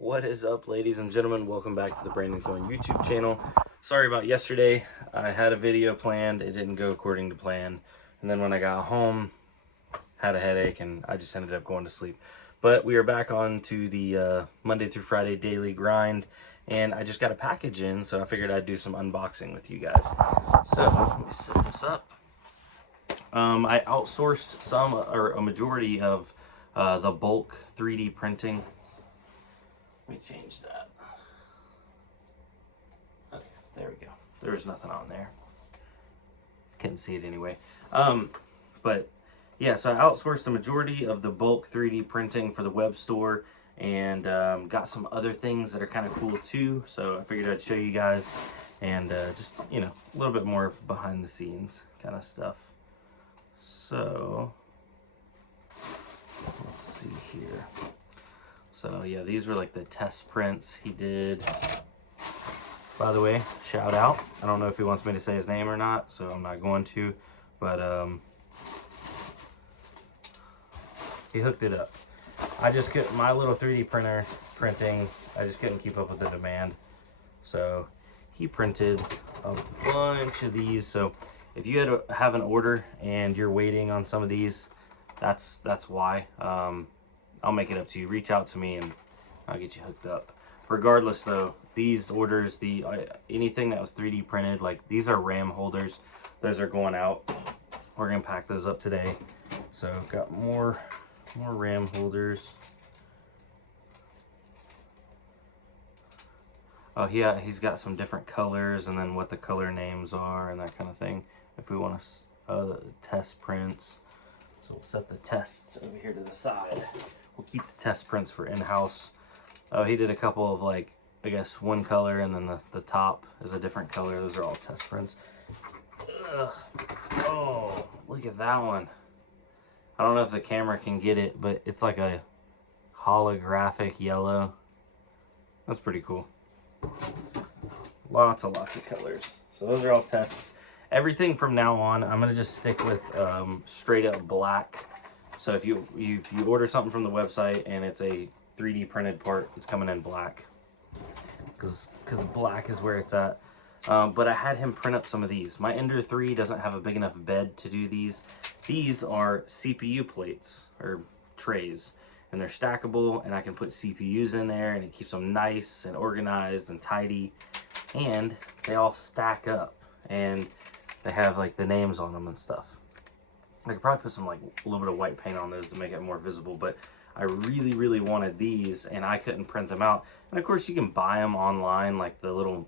What is up, ladies and gentlemen? Welcome back to the Brandon Coin YouTube channel. Sorry about yesterday. I had a video planned. It didn't go according to plan. And then when I got home, had a headache and I just ended up going to sleep. But we are back on to the Monday through Friday daily grind. And I just got a package in, so I figured I'd do some unboxing with you guys. So let me set this up. I outsourced some, or a majority of the bulk 3D printing. Let me change that. Okay, there we go. There's nothing on there. Couldn't see it anyway. But yeah, so I outsourced the majority of the bulk 3D printing for the web store, and got some other things that are kind of cool too. So I figured I'd show you guys, and just, you know, a little bit more behind the scenes kind of stuff. So let's see here. So yeah, these were like the test prints he did. By the way, shout out. I don't know if he wants me to say his name or not, so I'm not going to, but he hooked it up. I just couldn't, my little 3D printer printing, I just couldn't keep up with the demand. So he printed a bunch of these. So if you have an order and you're waiting on some of these, that's why. I'll make it up to you. Reach out to me and I'll get you hooked up. Regardless though, these orders, anything that was 3D printed, like these are RAM holders. Those are going out. We're gonna pack those up today. So got more RAM holders. Oh yeah, he's got some different colors and then what the color names are and that kind of thing. If we want to test prints. So we'll set the tests over here to the side. We'll keep the test prints for in-house. Oh, he did a couple of, like, I guess one color, and then the top is a different color. Those are all test prints. Ugh. Oh, look at that one. I don't know if the camera can get it, but it's like a holographic yellow. That's pretty cool. Lots of colors. So those are all tests. Everything from now on, I'm gonna just stick with straight up black. So if you order something from the website and it's a 3D printed part, it's coming in black, because black is where it's at. But I had him print up some of these. My Ender 3 doesn't have a big enough bed to do these. These are CPU plates or trays, and they're stackable, and I can put CPUs in there, and it keeps them nice and organized and tidy, and they all stack up, and they have like the names on them and stuff. I could probably put some, like, a little bit of white paint on those to make it more visible, but I really wanted these and I couldn't print them out. And of course you can buy them online, like the little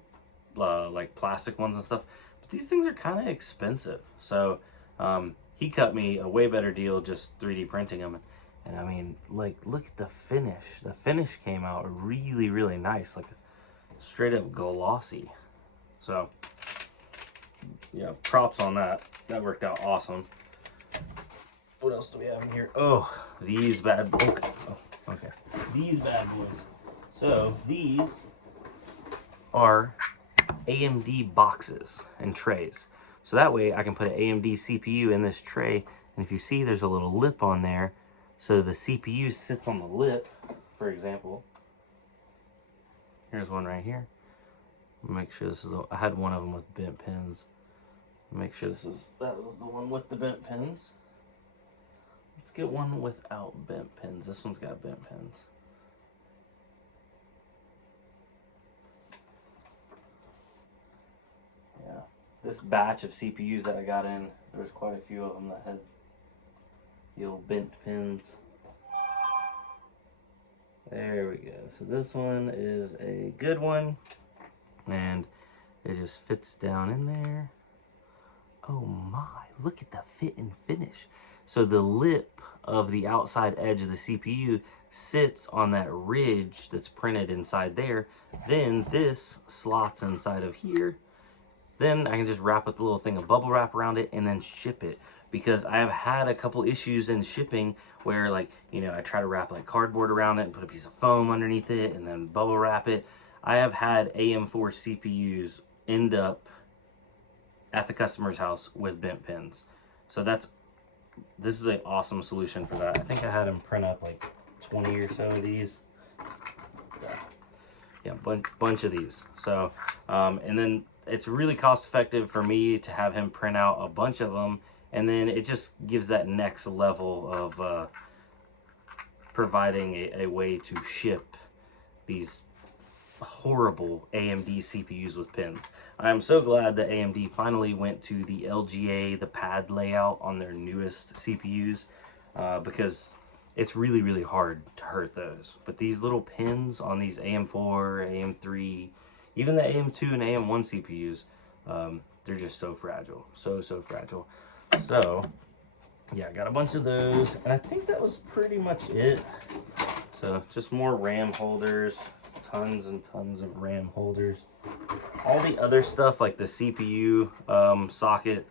like plastic ones and stuff, but these things are kind of expensive. So he cut me a way better deal just 3D printing them. And I mean, like, look at the finish. The finish came out really nice, like straight up glossy. So yeah, props on that. That worked out awesome. What else do we have in here? Oh, these bad boys. Oh, okay. These bad boys. So these are AMD boxes and trays. So that way I can put an AMD CPU in this tray. And if you see, there's a little lip on there. So the CPU sits on the lip, for example. Here's one right here. Make sure this is, I had one of them with bent pins. Make sure that was the one with the bent pins. Let's get one without bent pins. This one's got bent pins. Yeah, this batch of CPUs that I got in, there was quite a few of them that had the old bent pins. There we go. So this one is a good one, and it just fits down in there. Oh my, look at the fit and finish. So the lip of the outside edge of the CPU sits on that ridge that's printed inside there. Then this slots inside of here. Then I can just wrap with a little thing of bubble wrap around it and then ship it. Because I have had a couple issues in shipping where, like, you know, I try to wrap like cardboard around it and put a piece of foam underneath it and then bubble wrap it. I have had AM4 CPUs end up at the customer's house with bent pins. So this is an awesome solution for that. I think I had him print up like 20 or so of these. bunch of these. So, and then it's really cost effective for me to have him print out a bunch of them, and then it just gives that next level of providing a way to ship these horrible AMD CPUs with pins. I'm so glad that AMD finally went to the LGA, the pad layout on their newest CPUs, because it's really, really hard to hurt those. But these little pins on these AM4, AM3, even the AM2 and AM1 CPUs, they're just so fragile, so fragile. So yeah, I got a bunch of those, and I think that was pretty much it. So just more RAM holders, tons and tons of RAM holders. All the other stuff like the CPU socket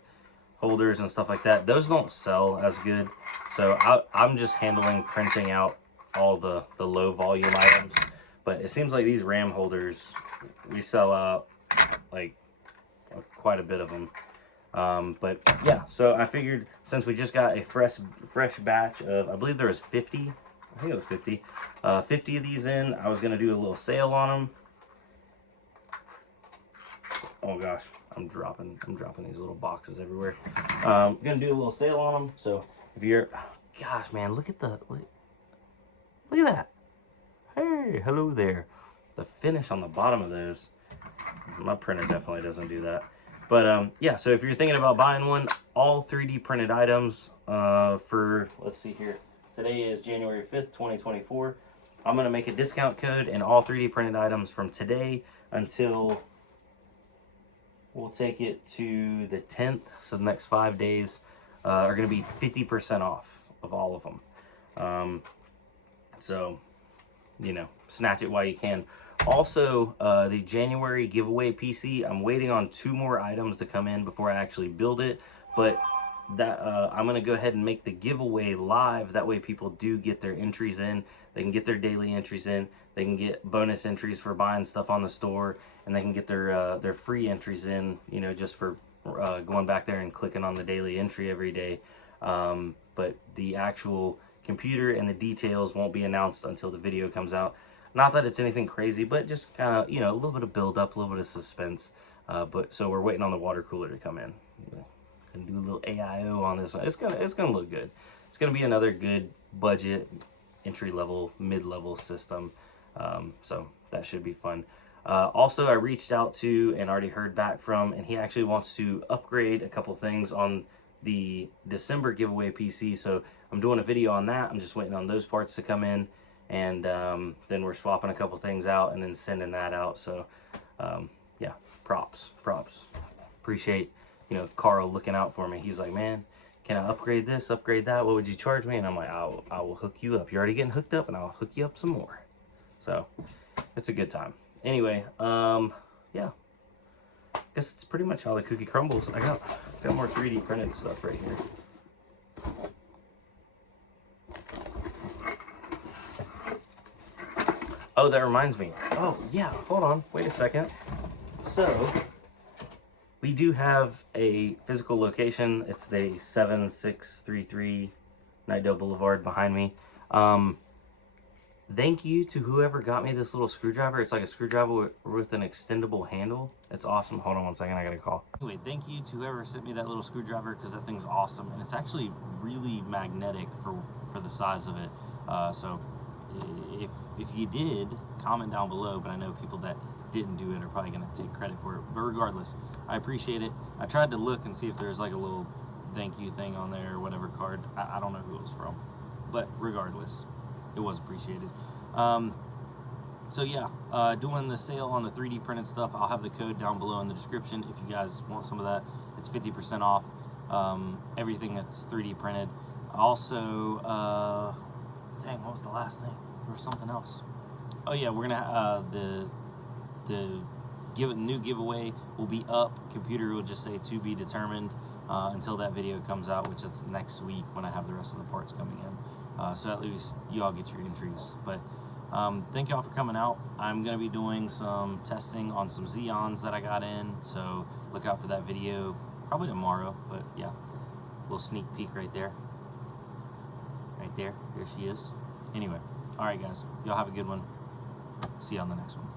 holders and stuff like that, those don't sell as good. So I'm just handling printing out all the low volume items. But it seems like these RAM holders, we sell out like quite a bit of them. But yeah, so I figured since we just got a fresh batch of, I believe there was 50, I think it was 50, 50 of these in, I was going to do a little sale on them. Oh gosh, I'm dropping these little boxes everywhere. I'm going to do a little sale on them. So if you're, gosh man, look at that. Hey, hello there. The finish on the bottom of those, my printer definitely doesn't do that. But yeah, so if you're thinking about buying one, all 3D printed items for, let's see here, today is January 5th, 2024. I'm going to make a discount code, and all 3D printed items from today until, we'll take it to the 10th, so the next 5 days, are going to be 50% off of all of them. So, you know, snatch it while you can. Also, the January giveaway PC, I'm waiting on 2 more items to come in before I actually build it, but that I'm going to go ahead and make the giveaway live. That way people do get their entries in. They can get their daily entries in. They can get bonus entries for buying stuff on the store, and they can get their free entries in, you know, just for going back there and clicking on the daily entry every day. But the actual computer and the details won't be announced until the video comes out. Not that it's anything crazy, but just kind of, you know, a little bit of build up, a little bit of suspense. But so we're waiting on the water cooler to come in. And do a little AIO on this one. It's gonna look good. It's gonna be another good budget, entry level, mid level system. So that should be fun. Also, I reached out to and already heard back from, and he actually wants to upgrade a couple things on the December giveaway PC. So I'm doing a video on that. I'm just waiting on those parts to come in, and then we're swapping a couple things out and then sending that out. So yeah, props. Appreciate, you know, Carl looking out for me. He's like, man, can I upgrade this, upgrade that? What would you charge me? And I'm like, I will hook you up. You're already getting hooked up, and I'll hook you up some more. So it's a good time. Anyway, yeah, guess it's pretty much how the cookie crumbles. I got more 3D printed stuff right here. Oh, that reminds me. Oh yeah, hold on, wait a second. So we do have a physical location. It's the 7633 Nightdale Boulevard behind me. Thank you to whoever got me this little screwdriver. It's like a screwdriver with an extendable handle. It's awesome. Hold on one second, I gotta call. Anyway, thank you to whoever sent me that little screwdriver, because that thing's awesome. And it's actually really magnetic for the size of it. So if you did, comment down below. But I know people that didn't do it are probably gonna take credit for it. But regardless, I appreciate it. I tried to look and see if there's like a little thank you thing on there or whatever card. I don't know who it was from. But regardless, it was appreciated. So yeah, doing the sale on the 3D printed stuff. I'll have the code down below in the description if you guys want some of that. It's 50% off everything that's 3D printed. Also, dang, what was the last thing? There was something else. Oh yeah, we're gonna the new giveaway will be up. Computer will just say to be determined until that video comes out, which is next week when I have the rest of the parts coming in. So at least you all get your entries. But thank y'all for coming out. I'm going to be doing some testing on some Xeons that I got in, so look out for that video probably tomorrow. But yeah, a little sneak peek right there. There she is. Anyway, all right guys, y'all have a good one. See you on the next one.